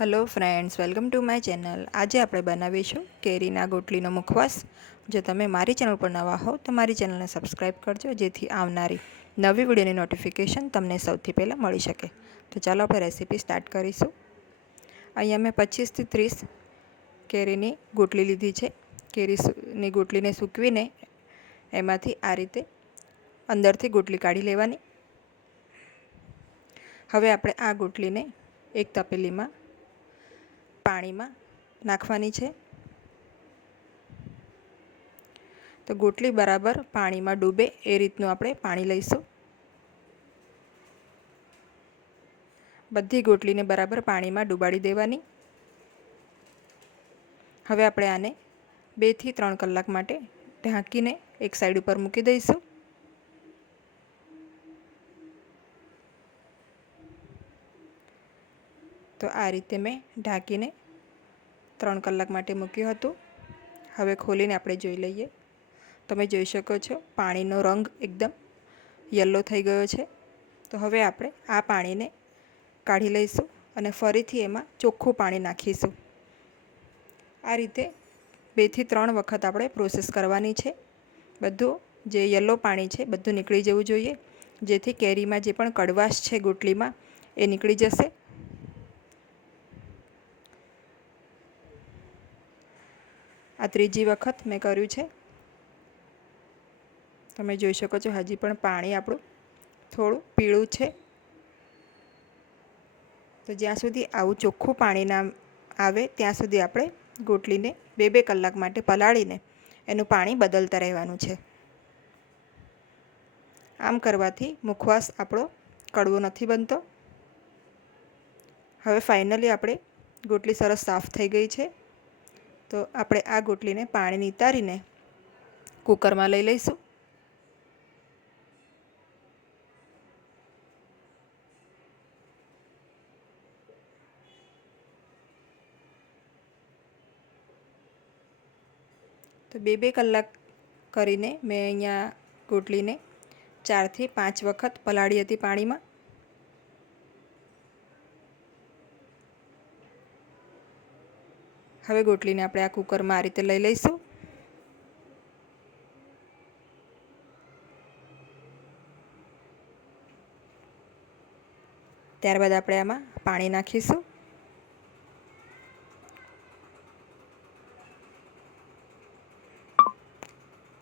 Hello friends welcome to my channel આજે આપણે બનાવીશું કેરીના ગોટલીનો મુખવાસ. જો તમે મારી ચેનલ પર નવા હો, તો મારી ચેનલને સબસ્ક્રાઈબ કરજો, જેથી આવનારી નવી વિડીયોની નોટિફિકેશન તમને સૌથી પહેલાં મળી શકે. તો ચાલો આપણે રેસીપી સ્ટાર્ટ કરીશું. અહીંયા મેં પચીસથી ત્રીસ કેરીની ગોટલી લીધી છે. કેરીની ગોટલીને સૂકવીને એમાંથી આ રીતે અંદરથી ગોટલી કાઢી લેવાની. હવે આપણે આ ગોટલીને એક તપેલીમાં પાણીમાં નાખવાની છે. તો ગોટલી બરાબર પાણીમાં ડૂબે એ રીતનું આપણે પાણી લઈશું. બધી ગોટલીને બરાબર પાણીમાં ડૂબાડી દેવાની. હવે આપણે આને બેથી ત્રણ કલાક માટે ઢાંકીને એક સાઈડ ઉપર મૂકી દઈશું. તો આ રીતે મેં ઢાંકીને ત્રણ કલાક માટે મૂક્યું હતું. હવે ખોલીને આપણે જોઈ લઈએ. તમે જોઈ શકો છો પાણીનો રંગ એકદમ યલો થઈ ગયો છે. તો હવે આપણે આ પાણીને કાઢી લઈશું અને ફરીથી એમાં ચોખ્ખું પાણી નાખીશું. આ રીતે બેથી ત્રણ વખત આપણે પ્રોસેસ કરવાની છે. બધું જે યલો પાણી છે બધું નીકળી જવું જોઈએ. જેથી કેરીમાં જે પણ કડવાશ છે ગોટલીમાં એ નીકળી જશે. આ ત્રીજી વખત મેં કર્યું છે. તમે જોઈ શકો છો, હજી પણ પાણી આપણું થોડું પીળું છે. તો જ્યાં સુધી આવું ચોખ્ખું પાણી ના આવે, ત્યાં સુધી આપણે ગોટલીને બે બે કલાક માટે પલાળીને એનું પાણી બદલતા રહેવાનું છે. આમ કરવાથી મુખવાસ આપણો કડવો નથી બનતો. હવે ફાઇનલી આપણે ગોટલી સરસ સાફ થઈ ગઈ છે. તો આપણે આ ગોટલીને પાણી નિતારીને કુકરમાં લઈ લઈશું. તો બે બે કલાક કરીને મેં અહીંયા ગોટલીને ચારથી પાંચ વખત પલાળી હતી પાણીમાં. હવે ગોટલીને આપણે આ કુકરમાં આ રીતે લઈ લઈશું. ત્યારબાદ આપણે આમાં પાણી નાખીશું.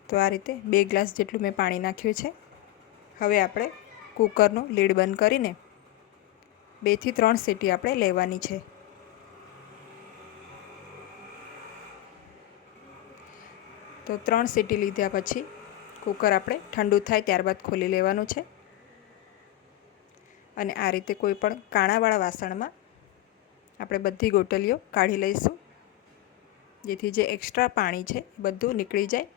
તો આ રીતે બે ગ્લાસ જેટલું મેં પાણી નાખ્યું છે. હવે આપણે કુકરનું લીડ બંધ કરીને બેથી ત્રણ સીટી આપણે લેવાની છે. તો ત્રણ સીટી લીધા પછી કુકર આપણે ઠંડુ થાય ત્યારબાદ ખોલી લેવાનું છે. અને આ રીતે કોઈ પણ કાણાવાળા વાસણમાં આપણે બધી ગોટલીઓ કાઢી લઈશું. જેથી જે એક્સ્ટ્રા પાણી છે બધું નીકળી જાય.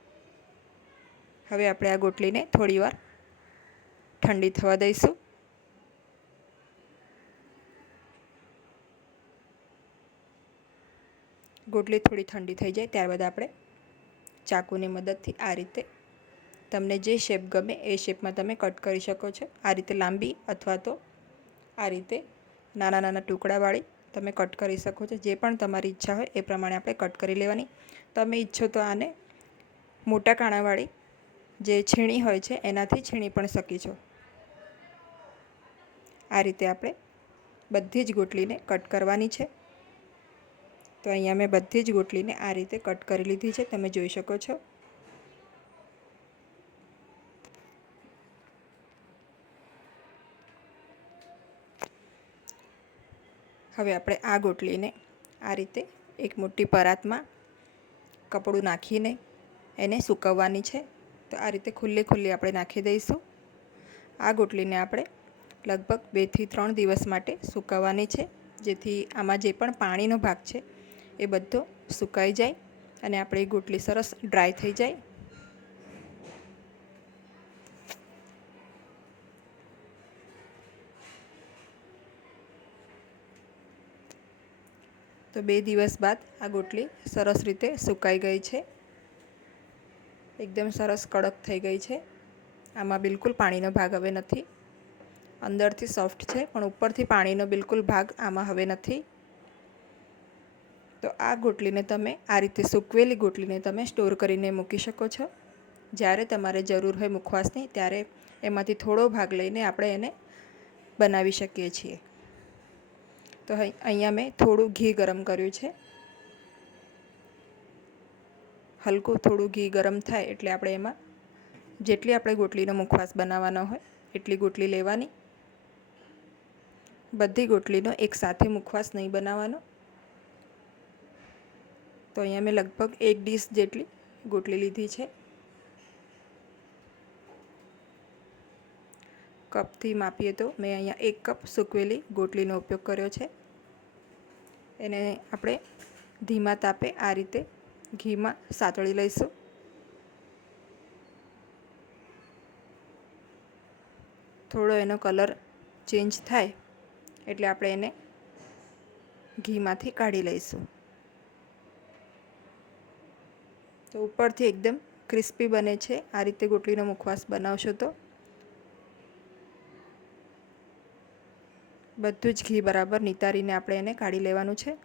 હવે આપણે આ ગોટલીને થોડીવાર ઠંડી થવા દઈશું. ગોટલી થોડી ઠંડી થઈ જાય ત્યારબાદ આપણે ચાકુની મદદથી આ રીતે તમને જે શેપ ગમે એ શેપમાં તમે કટ કરી શકો છો. આ રીતે લાંબી અથવા તો આ રીતે નાના નાના ટુકડાવાળી તમે કટ કરી શકો છો. જે પણ તમારી ઈચ્છા હોય એ પ્રમાણે આપણે કટ કરી લેવાની. તમે ઈચ્છો તો આને મોટા કાણાવાળી જે છીણી હોય છે એનાથી છીણી પણ શકી છો. આ રીતે આપણે બધી જ ગોટલીને કટ કરવાની છે. તો અહીંયા મેં બધી જ ગોટલીને આ રીતે કટ કરી લીધી છે. તમે જોઈ શકો છો. હવે આપણે આ ગોટલીને આ રીતે એક મોટી પરાતમાં કપડું નાખીને એને સૂકવવાની છે. તો આ રીતે ખુલ્લી ખુલ્લી આપણે નાખી દઈશું. આ ગોટલીને આપણે લગભગ બેથી ત્રણ દિવસ માટે સૂકવવાની છે. જેથી આમાં જે પણ પાણીનો ભાગ છે એ બધો સુકાઈ જાય અને આપણી ગોટલી સરસ ડ્રાય થઈ જાય. તો બે દિવસ બાદ આ ગોટલી સરસ રીતે સુકાઈ ગઈ છે. એકદમ સરસ કડક થઈ ગઈ છે. આમાં બિલકુલ પાણીનો ભાગ હવે નથી. અંદરથી સોફ્ટ છે, પણ ઉપરથી પાણીનો બિલકુલ ભાગ આમાં હવે નથી. તો આ ગોટલીને તમે આ રીતે સૂકવેલી ગોટલીને તમે સ્ટોર કરીને મૂકી શકો છો. જ્યારે તમારે જરૂર હોય મુખવાસની ત્યારે એમાંથી થોડો ભાગ લઈને આપણે એને બનાવી શકીએ છીએ. તો અહીંયા મેં થોડું ઘી ગરમ કર્યું છે. હલકું થોડું ઘી ગરમ થાય એટલે આપણે એમાં જેટલી આપણે ગોટલીનો મુખવાસ બનાવવાનો હોય એટલી ગોટલી લેવાની. બધી ગોટલીનો એક સાથે મુખવાસ નહીં બનાવવાનો. તો અહીંયા મેં લગભગ એક ડીશ જેટલી ગોટલી લીધી છે. કપથી માપીએ તો મેં અહીંયા એક કપ સૂકવેલી ગોટલીનો ઉપયોગ કર્યો છે. એને આપણે ધીમા તાપે આ રીતે ઘીમાં સાતળી લઈશું. થોડો એનો કલર ચેન્જ થાય એટલે આપણે એને ઘીમાંથી કાઢી લઈશું. તો ઉપરથી એકદમ ક્રિસ્પી બને છે. આ રીતે ગોટલીનો મુખવાસ બનાવશો તો. બધું જ ઘી બરાબર નિતારીને આપણે એને કાઢી લેવાનું છે.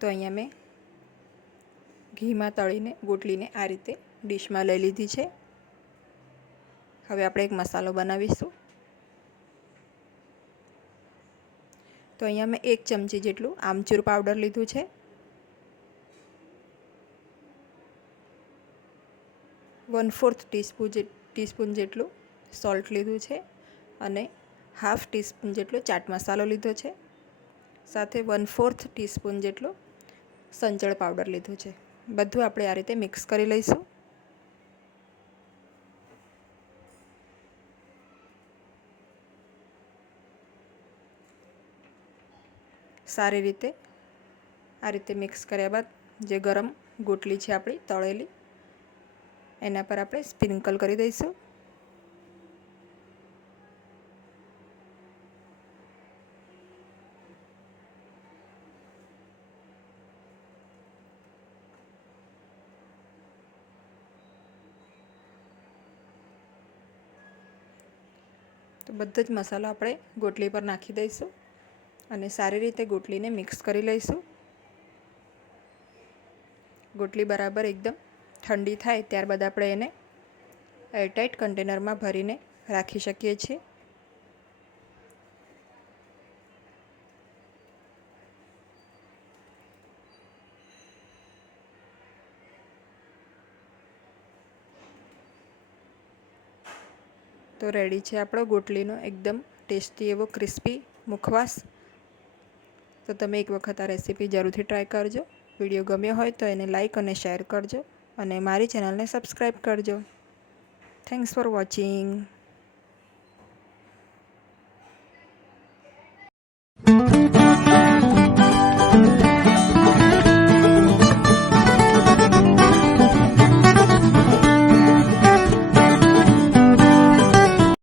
તો અહીંયા મેં ઘીમાં તળીને ગોટલીને આ રીતે ડીશમાં લઈ લીધી છે. હવે આપણે એક મસાલો બનાવીશું. તો અહીંયા મેં એક ચમચી જેટલું આમચૂર પાવડર લીધું છે. વન ફોર્થ ટીસ્પૂન ટીસ્પૂન જેટલું સોલ્ટ લીધું છે અને હાફ ટીસ્પૂન જેટલો ચાટ મસાલો લીધો છે. સાથે વન ફોર્થ ટીસ્પૂન જેટલો સંચળ પાવડર લીધું છે. બધું આપણે આ રીતે મિક્સ કરી લઈશું. સારી રીતે આ રીતે મિક્સ કર્યા બાદ જે ગરમ ગોટલી છે આપણી તળેલી, એના પર આપણે સ્પ્રિંકલ કરી દઈશું. તો બધો જ મસાલો આપણે ગોટલી પર નાખી દઈશું. અને સારી રીતે ગોટલીને મિક્સ કરી લઈશું. ગોટલી બરાબર એકદમ ઠંડી થાય ત્યારબાદ આપણે એને એરટાઇટ કન્ટેનરમાં ભરીને રાખી શકીએ છીએ. તો રેડી છે આપણો ગોટલીનો એકદમ ટેસ્ટી એવો ક્રિસ્પી મુખવાસ. તો તમે એક વખત આ રેસીપી જરૂરથી ટ્રાય કરજો. વીડિયો ગમ્યો હોય તો એને લાઇક અને શેર કરજો અને મારી ચેનલને સબસ્ક્રાઈબ કરજો. Thanks for watching